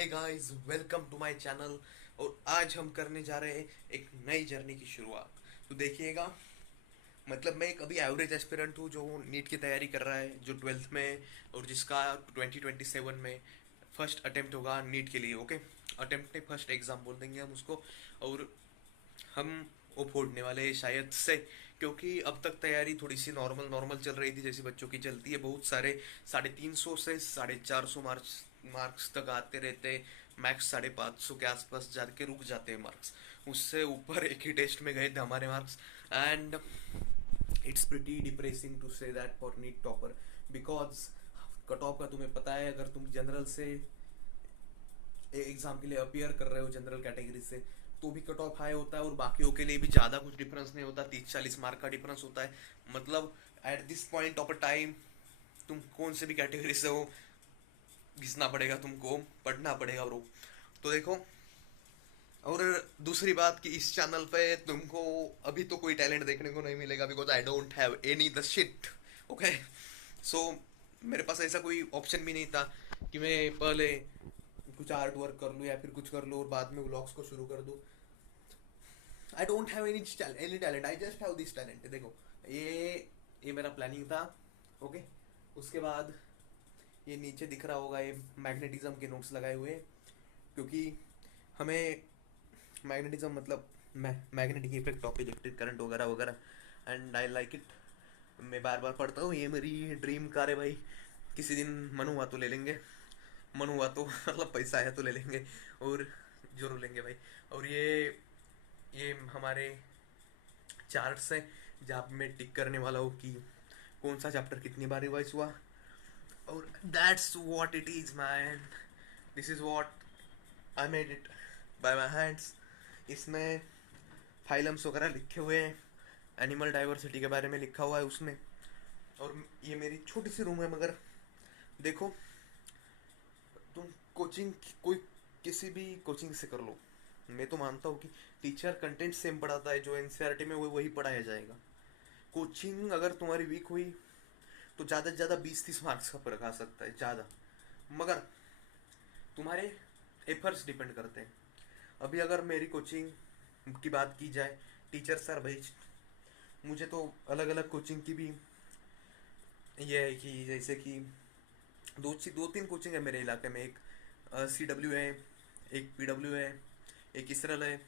Hey guys, welcome to my channel. और आज हम करने जा रहे हैं एक नई जर्नी की शुरुआत। तो देखिएगा, मतलब मैं एक अभी एवरेज एस्पिरेंट हूँ जो नीट की तैयारी कर रहा है, जो 12th में है और जिसका 2027 में फर्स्ट अटेम्प्ट होगा नीट के लिए। ओके, अटेम्प्ट नहीं, फर्स्ट एग्ज़ाम बोल देंगे हम उसको। और हम वो फोड़ने वाले हैं शायद से, क्योंकि अब तक तैयारी थोड़ी सी नॉर्मल नॉर्मल चल रही थी, जैसी बच्चों की चलती है। बहुत सारे 350 से 450 मार्क्स मार्क्स तक आते रहते। मैक्स 550 के आसपास जाके रुक जाते हैं मार्क्स। उससे ऊपर एक ही टेस्ट में गए थे हमारे marks. And it's pretty depressing to say that for NEET topper, because cut off का तुम्हें पता है। अगर तुम जनरल से एग्जाम के लिए अपियर कर रहे हो जनरल कैटेगरी से, तो भी कट ऑफ हाई होता है, और बाकियों के लिए भी ज़्यादा कुछ डिफरेंस नहीं होता, 30-40 मार्क का डिफरेंस होता है। मतलब at this point of a time तुम कौन से भी कैटेगरी से हो, घिसना पड़ेगा तुमको, पढ़ना पड़ेगा ब्रो। तो देखो, और दूसरी बात कि इस चैनल पे तुमको अभी तो कोई टैलेंट देखने को नहीं मिलेगा, because I don't have any the shit. Okay, so मेरे पास ऐसा कोई ऑप्शन भी नहीं था कि मैं पहले कुछ आर्ट वर्क कर लूँ या फिर कुछ कर लूँ और बाद में व्लॉग्स को शुरू कर दूँ। आई don't have any talent, I just have this talent. देखो, ये मेरा प्लानिंग था। ओके, उसके बाद ये नीचे दिख रहा होगा, ये मैग्नेटिज्म के नोट्स लगाए हुए हैं, क्योंकि हमें मैग्नेटिज्म मतलब magnetic effect of electric current वगैरह वगैरह, एंड आई लाइक इट। मैं बार बार पढ़ता हूँ, ये मेरी ड्रीम कार है भाई। किसी दिन मन हुआ तो ले लेंगे, मन हुआ तो मतलब पैसा है तो ले लेंगे, और जरूर लेंगे भाई। और ये हमारे चार्ट्स हैं जहाँ पे मैं टिक करने वाला हूँ कि कौन सा चैप्टर कितनी बार रिवाइज हुआ। और that's what it is man, this is what I made it by my hands. इसमें फाइलम्स वगैरह लिखे हुए हैं, एनिमल डाइवर्सिटी के बारे में लिखा हुआ है उसमें। और ये मेरी छोटी सी रूम है, मगर देखो, तुम कोचिंग कोई किसी भी कोचिंग से कर लो, मैं तो मानता हूँ कि टीचर कंटेंट सेम पढ़ाता है, जो एनसीईआरटी में वही पढ़ाया जाएगा। कोचिंग अगर तुम्हारी वीक हुई तो ज़्यादा से ज़्यादा 20-30 मार्क्स का फर्क आ सकता है ज़्यादा, मगर तुम्हारे एफर्ट्स डिपेंड करते हैं। अभी अगर मेरी कोचिंग की बात की जाए, टीचर सर भाई, मुझे तो अलग अलग कोचिंग की भी ये है कि जैसे कि दो तीन कोचिंग है मेरे इलाके में। एक CW है, एक PW है, एक इसरल है,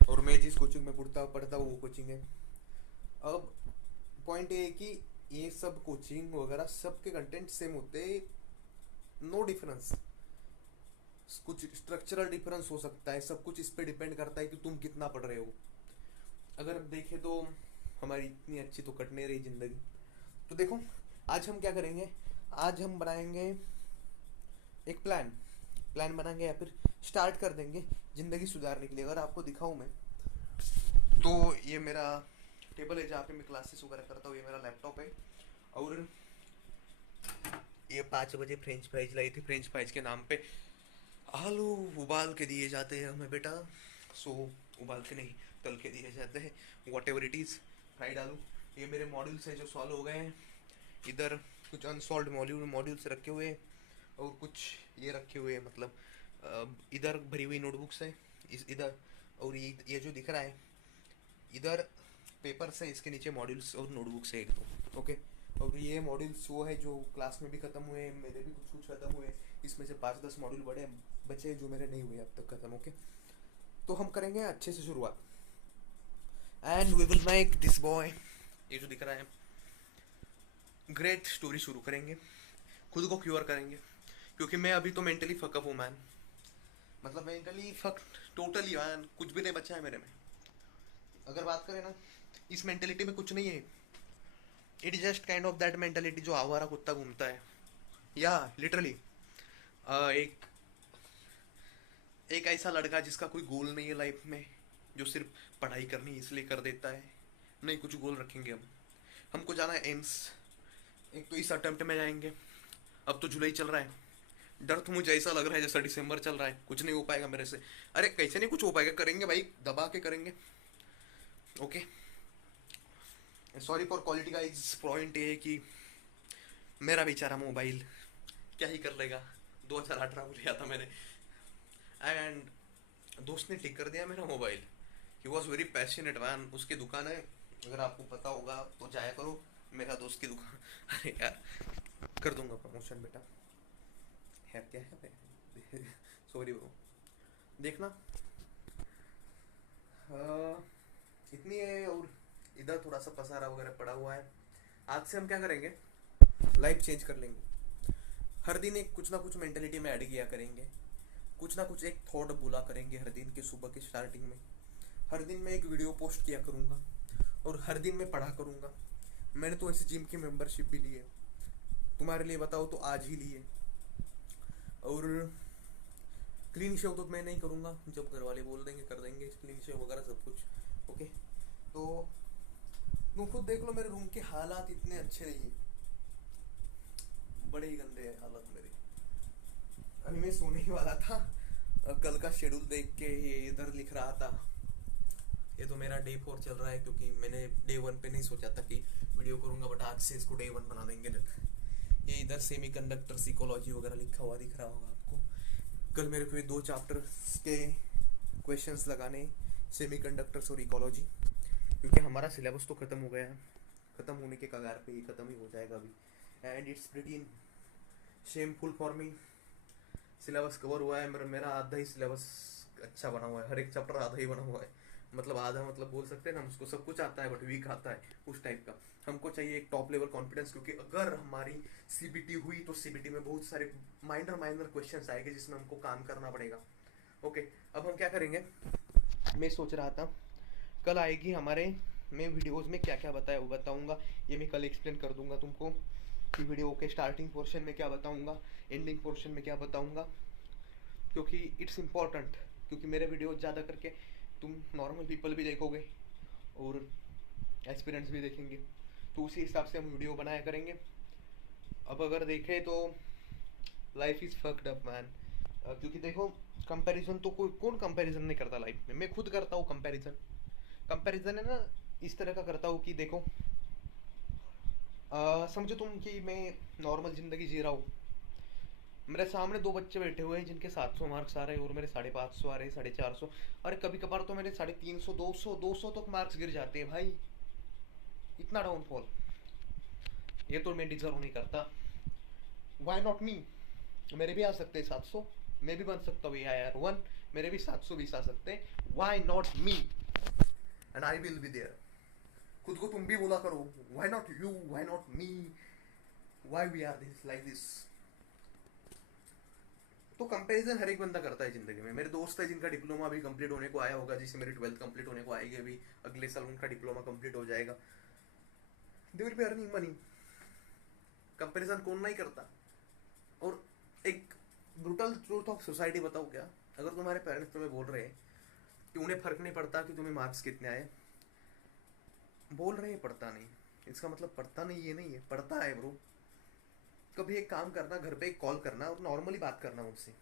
और मैं जिस कोचिंग में पढ़ता पढ़ता हूँ वो कोचिंग है। अब पॉइंट ये है कि ये सब कोचिंग वगैरह सबके कंटेंट सेम होते हैं, नो डिफरेंस। कुछ स्ट्रक्चरल डिफरेंस हो सकता है, सब कुछ इस पे डिपेंड करता है कि तुम कितना पढ़ रहे हो। अगर देखें तो हमारी इतनी अच्छी तो कट नहीं रही जिंदगी। तो देखो, आज हम क्या करेंगे, आज हम बनाएंगे एक प्लान। प्लान बनाएंगे या फिर स्टार्ट कर देंगे ज़िंदगी सुधारने के लिए। अगर आपको दिखाऊं मैं, तो ये मेरा टेबल है जहाँ पे मैं क्लासेस वगैरह करता हूँ, ये मेरा लैपटॉप है। और ये 5 बजे फ्रेंच फ्राइज लाई थी, फ्रेंच फ्राइज के नाम पे आलू उबाल के दिए जाते हैं हमें बेटा। सो उबाल के नहीं, तल के दिए जाते हैं, what ever it is, fried आलू। ये मेरे मॉड्यूल्स हैं जो सॉल्व हो गए हैं। इधर कुछ अनसॉल्व मॉड्यूल्स रखे हुए हैं, और कुछ ये रखे हुए हैं, मतलब इधर भरी हुई नोटबुक्स है, इस इधर। और ये जो दिख रहा है इधर पेपर्स है, इसके नीचे मॉड्यूल्स और नोटबुक्स है एक दो। ओके, और ये मॉड्यूल्स वो है जो क्लास में भी ख़त्म हुए हैं, मेरे भी कुछ कुछ ख़त्म हुए। इसमें से 5-10 मॉड्यूल बड़े बचे हैं जो मेरे नहीं हुए अब तक ख़त्म। ओके, तो हम करेंगे अच्छे से शुरुआत, and we will make this boy, ये जो दिख रहा है, ग्रेट स्टोरी शुरू करेंगे, खुद को क्योर करेंगे। क्योंकि मैं अभी तो मेंटली फकअप हूँ मैन, मतलब मेंटली फक टोटली मैन, कुछ भी नहीं बचा है मेरे में। अगर बात करें ना, इस मेंटेलिटी में कुछ नहीं है। It is just kind of that mentality जो आवारा कुत्ता घूमता है, या लिटरली एक एक ऐसा लड़का जिसका कोई गोल नहीं है लाइफ में, जो सिर्फ पढ़ाई करनी इसलिए कर देता है। नहीं, कुछ गोल रखेंगे हम। हमको जाना है एम्स। एक तो इस अटेम्प्ट में जाएंगे। अब तो जुलाई चल रहा है, डर तो मुझे ऐसा लग रहा है जैसा दिसंबर चल रहा है, कुछ नहीं हो पाएगा मेरे से। अरे कैसे नहीं कुछ हो पाएगा, करेंगे भाई, दबा के करेंगे। Okay, sorry for quality guys. Point ये है कि मेरा बेचारा मोबाइल क्या ही कर लेगा। 2018 को लिया था मैंने, एंड दोस्त ने ठीक कर दिया मेरा mobile. He was very passionate man. उसकी दुकान है, अगर आपको पता होगा तो जाया करो, मेरा दोस्त की दुकान। अरे यार, कर दूंगा प्रमोशन बेटा। है क्या है? Sorry bro. देखना, इतनी है। और इधर थोड़ा सा पसारा वगैरह पड़ा हुआ है। आज से हम क्या करेंगे, लाइफ चेंज कर लेंगे। हर दिन एक कुछ ना कुछ मेंटेलिटी में ऐड किया करेंगे, कुछ ना कुछ एक थॉट बोला करेंगे हर दिन के सुबह के स्टार्टिंग में। हर दिन मैं एक वीडियो पोस्ट किया करूँगा और हर दिन मैं पढ़ा करूँगा। मैंने तो ऐसे जिम की मेंबरशिप भी ली है, तुम्हारे लिए बताओ तो आज ही ली है। और क्लीन शेव तो मैं नहीं करूँगा, जब घर वाले बोल देंगे कर देंगे क्लीन शेव वगैरह सब कुछ। ओके, तो तुम खुद देख लो, मेरे रूम के हालात इतने अच्छे नहीं है, बड़े ही गंदे हैं हालत मेरे। अभी मैं सोने ही वाला था, कल का शेड्यूल देख के ये इधर लिख रहा था। ये तो मेरा डे 4 चल रहा है, क्योंकि मैंने डे 1 पे नहीं सोचा था कि वीडियो करूंगा, बट आज से इसको डे 1 बना देंगे। ये इधर सेमीकंडक्टर साइकोलॉजी वगैरह लिखा हुआ दिख रहा होगा आपको। कल मेरे को ये 2 चैप्टर्स के क्वेश्चंस लगाने, सेमीकंडक्टर्स और इकोलॉजी, क्योंकि हमारा सिलेबस तो ख़त्म हो गया है, ख़त्म होने के कगार पे ही ख़त्म ही हो जाएगा अभी। And it's pretty shameful for me. Syllabus cover हुआ है मेरा आधा ही सिलेबस अच्छा बना हुआ है, हर एक चैप्टर आधा ही बना हुआ है। मतलब आधा मतलब बोल सकते हैं ना, उसको सब कुछ आता है बट वीक आता है, उस टाइप का। हमको चाहिए एक टॉप लेवल कॉन्फिडेंस, क्योंकि अगर हमारी सीबीटी हुई तो सीबीटी में बहुत सारे माइनर माइनर क्वेश्चंस आएंगे जिसमें हमको काम करना पड़ेगा। ओके, अब हम क्या करेंगे, मैं सोच रहा था कल आएगी हमारे, मैं वीडियोस में क्या क्या बताऊंगा, ये मैं कल एक्सप्लेन कर दूंगा तुमको कि वीडियो के स्टार्टिंग पोर्शन में क्या बताऊंगा, एंडिंग पोर्शन में क्या बताऊंगा, क्योंकि इट्स इम्पॉर्टेंट। क्योंकि मेरे वीडियो ज़्यादा करके तुम नॉर्मल पीपल भी देखोगे और एक्सपीरियंस भी देखेंगे, तो उसी हिसाब से हम वीडियो बनाया करेंगे। अब अगर देखें तो life is fucked up man. क्योंकि देखो, कंपैरिजन तो कोई कौन कंपैरिजन नहीं करता लाइफ में, मैं खुद करता हूँ कंपैरिजन। कंपैरिजन है ना, इस तरह का करता हूँ कि देखो, समझो तुम कि मैं नॉर्मल ज़िंदगी जी रहा हूँ, मेरे सामने 2 बच्चे बैठे हुए हैं जिनके 700 मार्क्स आ रहे हैं और मेरे 550 आ रहे हैं, 450। अरे कभी कभार तो मेरे 350, 200 तक मार्क्स गिर जाते हैं भाई। इतना डाउनफॉल, ये तो मैं डिजर्व नहीं करता। वाई नॉट मी, मेरे भी आ सकते हैं 700, मैं भी बन सकता हूँ यार 1, मेरे भी 720 आ सकते हैं। Why not me, and I will be there. खुद को तुम भी बोला करो, why not you, why not me, why we are this like this. तो कंपैरिजन हर एक बंदा करता है जिंदगी में। मेरे दोस्त है जिनका डिप्लोमा भी कंप्लीट होने को आया होगा, जिससे मेरी 12th कंप्लीट होने को आएगी, अभी अगले साल उनका डिप्लोमा कंप्लीट हो जाएगा। They will be earning money. Comparison कौन नहीं करता। और एक ब्रूटल ट्रूथ ऑफ सोसाइटी बताओ क्या, अगर तुम्हारे पेरेंट्स तुम्हें बोल रहे हैं कि उन्हें फर्क नहीं पड़ता कि तुम्हें मार्क्स कितने आए, बोल रहे हैं पढ़ता नहीं, इसका मतलब पढ़ता नहीं ये नहीं है, पढ़ता है ब्रो। कभी एक काम करना, घर पे एक कॉल करना और नॉर्मली बात करना उनसे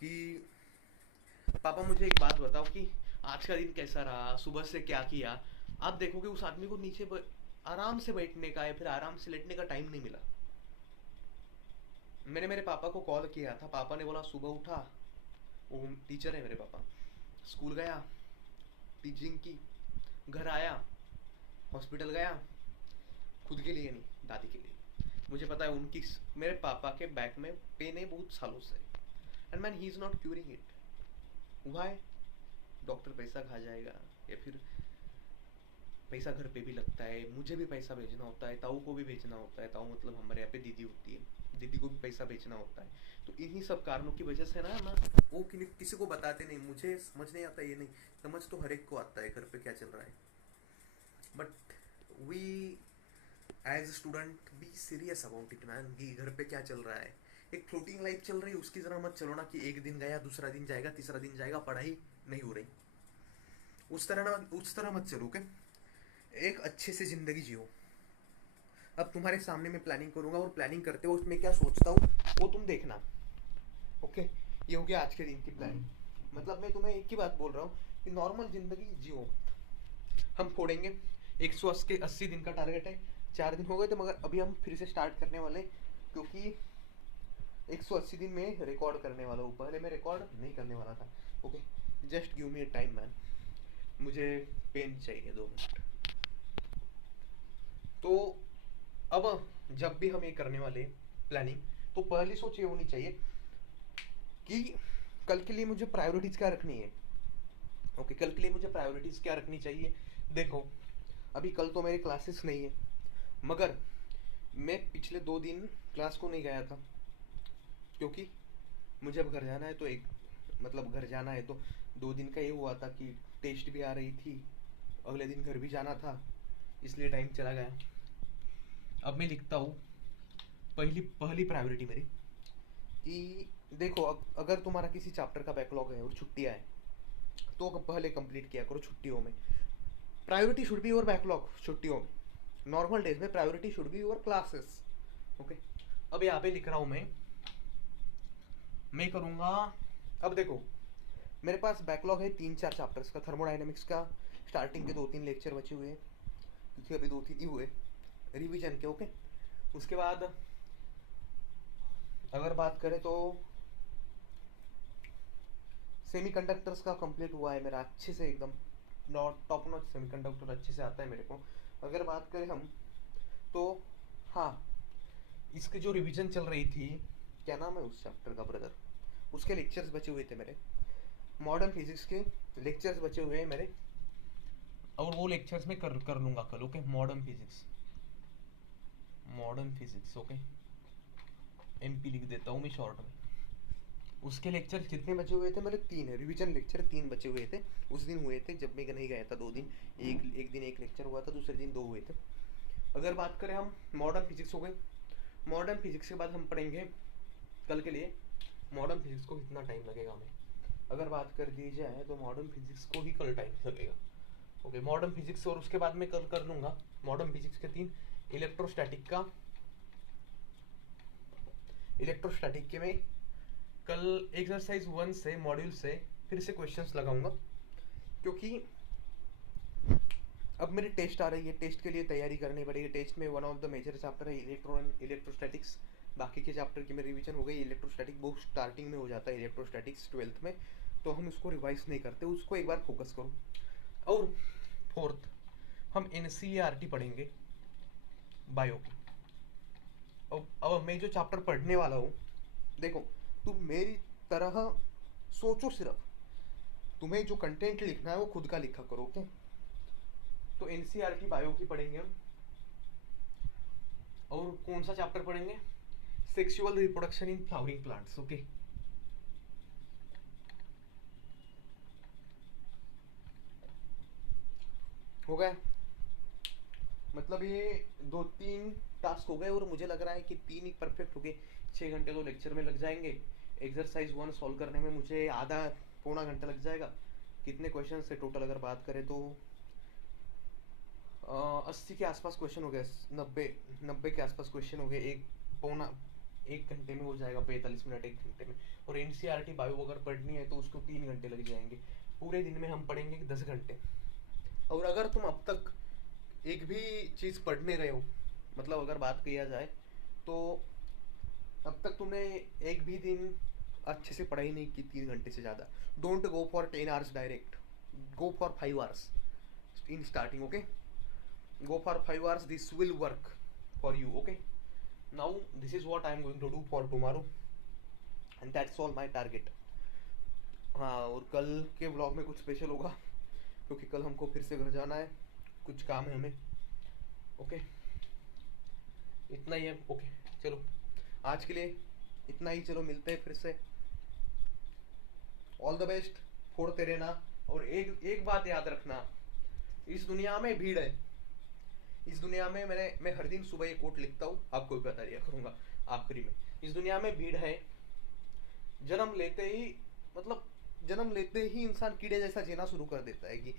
कि पापा मुझे एक बात बताओ कि आज का दिन कैसा रहा, सुबह से क्या किया। आप देखोगे उस आदमी को नीचे आराम से बैठने का या फिर आराम से लेटने का टाइम नहीं मिला। मैंने मेरे पापा को कॉल किया था, पापा ने बोला सुबह उठा, वो टीचर है मेरे पापा, स्कूल गया, टीचिंग की, घर आया, हॉस्पिटल गया, खुद के लिए नहीं दादी के लिए। मुझे पता है उनकी, मेरे पापा के बैक में पेन है बहुत सालों से, and man he is not curing it. Why? Doctor पैसा खा जाएगा, या फिर पैसा घर पे भी लगता है, मुझे भी पैसा भेजना होता है, ताऊ को भी भेजना होता है। ताऊ मतलब हमारे यहाँ पे दीदी होती है, दीदी को भी पैसा भेजना होता है। तो इन्हीं सब कारणों की वजह से ना वो किसी को बताते नहीं। मुझे समझ नहीं आता, ये नहीं समझ तो हर एक को आता है घर पे क्या चल रहा है, but we as student be serious about it man, कि घर पे क्या चल रहा है। एक फ्लोटिंग लाइफ चल रही है, उसकी तरह मत चलो ना कि एक दिन गया, दूसरा दिन जाएगा, तीसरा दिन जाएगा, पढ़ाई नहीं हो रही। उस तरह मत चलो के, एक अच्छे से जिंदगी जियो। अब तुम्हारे सामने मैं प्लानिंग करूंगा और प्लानिंग करते हुए उसमें क्या सोचता हूँ वो तुम देखना। ओके, ये हो गया आज के दिन की प्लानिंग। मतलब मैं तुम्हें एक ही बात बोल रहा हूँ कि नॉर्मल जिंदगी जियो। हम फोड़ेंगे 180 दिन का टारगेट है, 4 दिन हो गए थे, मगर अभी हम फिर से स्टार्ट करने वाले, क्योंकि 180 दिन में रिकॉर्ड करने वाला हूँ, पहले मैं रिकॉर्ड नहीं करने वाला था। Okay, just give me time man, मुझे पेन चाहिए 2 मिनट। तो अब जब भी हम ये करने वाले प्लानिंग, तो पहली सोच ये होनी चाहिए कि कल के लिए मुझे प्रायोरिटीज क्या रखनी है। ओके, कल के लिए मुझे प्रायोरिटीज क्या रखनी चाहिए। देखो, अभी कल तो मेरी क्लासेस नहीं है, मगर मैं पिछले 2 दिन क्लास को नहीं गया था, क्योंकि मुझे अब घर जाना है। तो एक मतलब घर जाना है तो 2 दिन का ये हुआ था कि टेस्ट भी आ रही थी, अगले दिन घर भी जाना था, इसलिए टाइम चला गया। अब मैं लिखता हूँ पहली पहली प्रायोरिटी मेरी कि देखो, अगर तुम्हारा किसी चैप्टर का बैकलॉग है और छुट्टियाँ है, तो पहले कंप्लीट किया करो छुट्टियों में। Priority should be your backlog छुट्टियों में। नॉर्मल डेज में priority should be your classes. Okay, अब यहाँ पे लिख रहा हूँ मैं करूँगा। अब देखो, मेरे पास बैकलॉग है 3-4 चैप्टर्स का। थर्मोडाइनमिक्स का स्टार्टिंग के 2-3 लेक्चर बचे हुए हैं, क्योंकि अभी 2-3 ही हुए रिवीजन के। ओके, उसके बाद अगर बात करें तो सेमीकंडक्टर्स का कंप्लीट हुआ है मेरा अच्छे से, एकदम टॉप नॉच सेमीकंडक्टर अच्छे से आता है मेरे को। अगर बात करें हम तो हाँ, इसकी जो रिवीजन चल रही थी, क्या नाम है उस चैप्टर का ब्रदर, उसके लेक्चर्स बचे हुए थे मेरे। मॉडर्न फिजिक्स के लेक्चर्स बचे हुए हैं मेरे, और वो लेक्चर्स में कर लूँगा कल। Okay, modern physics. Okay, MP लिख देता हूँ मैं शॉर्ट में। उसके लेक्चर कितने बचे हुए थे मेरे? 3 है, रिवीजन लेक्चर 3 बचे हुए थे। उस दिन हुए थे जब मैं नहीं गया था 2 दिन। एक दिन एक लेक्चर हुआ था, दूसरे दिन 2 हुए थे। अगर बात करें हम, मॉडर्न फिजिक्स हो गई। मॉडर्न फिजिक्स के बाद हम पढ़ेंगे कल के लिए मॉडर्न फिजिक्स को कितना टाइम लगेगा हमें, अगर बात कर दी जाए तो मॉडर्न फिजिक्स को ही कल टाइम लगेगा। ओके, मॉडर्न फिजिक्स, और उसके बाद मैं कल कर लूँगा मॉडर्न फिजिक्स के 3 इलेक्ट्रोस्टैटिक के में कल एक्सरसाइज 1 से मॉड्यूल से फिर से क्वेश्चंस लगाऊंगा, क्योंकि अब मेरी टेस्ट आ रही है, टेस्ट के लिए तैयारी करनी पड़ेगी। टेस्ट में one of the major chapter है इलेक्ट्रोस्टैटिक्स। बाकी के चैप्टर की मेरी रिवीजन हो गई। इलेक्ट्रोस्टैटिक बहुत स्टार्टिंग में हो जाता है इलेक्ट्रोस्टैटिक्स 12th में, तो हम उसको रिवाइज नहीं करते, उसको एक बार फोकस करो। और फोर्थ, हम NCERT पढ़ेंगे बायो की। अब मैं जो चैप्टर पढ़ने वाला हूँ, देखो, तुम मेरी तरह सोचो, सिर्फ तुम्हें जो कंटेंट लिखना है वो खुद का लिखा करो। ओके, तो NCERT बायो की पढ़ेंगे हम। और कौन सा चैप्टर पढ़ेंगे? Sexual reproduction in flowering plants. Okay, हो गया। मतलब ये 2-3 टास्क हो गए, और मुझे लग रहा है कि 3 ही परफेक्ट हो गए। 6 घंटे तो लेक्चर में लग जाएंगे। एक्सरसाइज 1 सॉल्व करने में मुझे आधा पौना घंटा लग जाएगा। कितने क्वेश्चन से टोटल अगर बात करें तो 80 के आसपास क्वेश्चन हो गए, 90 के आसपास क्वेश्चन हो गए। एक घंटे में हो जाएगा, 45 मिनट 1 घंटे में। और NCERT बायो अगर पढ़नी है तो उसको 3 घंटे लग जाएंगे। पूरे दिन में हम पढ़ेंगे 10 घंटे। और अगर तुम अब तक एक भी चीज़ पढ़ने रहे हो, मतलब अगर बात किया जाए तो अब तक तुमने एक भी दिन अच्छे से पढ़ाई नहीं की 3 घंटे से ज़्यादा, don't go for 10 hours direct, go for 5 hours in starting. Okay, go for 5 hours, this will work for you. Okay, now this is what I am going to do for tomorrow, and that's all my target. हाँ, और कल के blog में कुछ special होगा, क्योंकि कल हमको फिर से घर जाना है, कुछ काम है हमें। ओके, इतना ही है। ओके, चलो आज के लिए इतना ही। चलो मिलते हैं फिर से। ऑल द बेस्ट, फोड़ते रहना। और एक बात याद रखना, इस दुनिया में भीड़ है। इस दुनिया में मैं हर दिन सुबह एक कोट लिखता हूँ, आपको भी बता दिया करूँगा आखिरी में। इस दुनिया में भीड़ है। जन्म लेते ही मतलब जन्म लेते ही इंसान कीड़े जैसा जीना शुरू कर देता है कि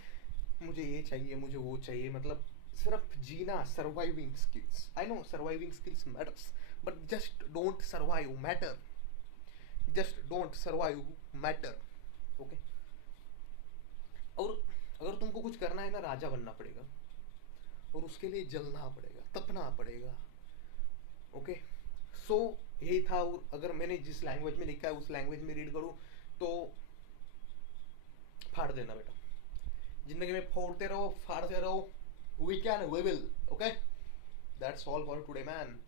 मुझे ये चाहिए, मुझे वो चाहिए। मतलब सिर्फ जीना, surviving skills, I know surviving skills matters, but just don't survive matter, just don't survive matter. Okay, और अगर तुमको कुछ करना है ना, राजा बनना पड़ेगा, और उसके लिए जलना पड़ेगा, तपना पड़ेगा। ओके, सो यही था। और अगर मैंने जिस लैंग्वेज में लिखा है उस लैंग्वेज में रीड करूँ तो फाड़ देना बेटा, जिंदगी में फोड़ते रहो, फाड़ते रहो, we can, we will, okay. That's all for today man.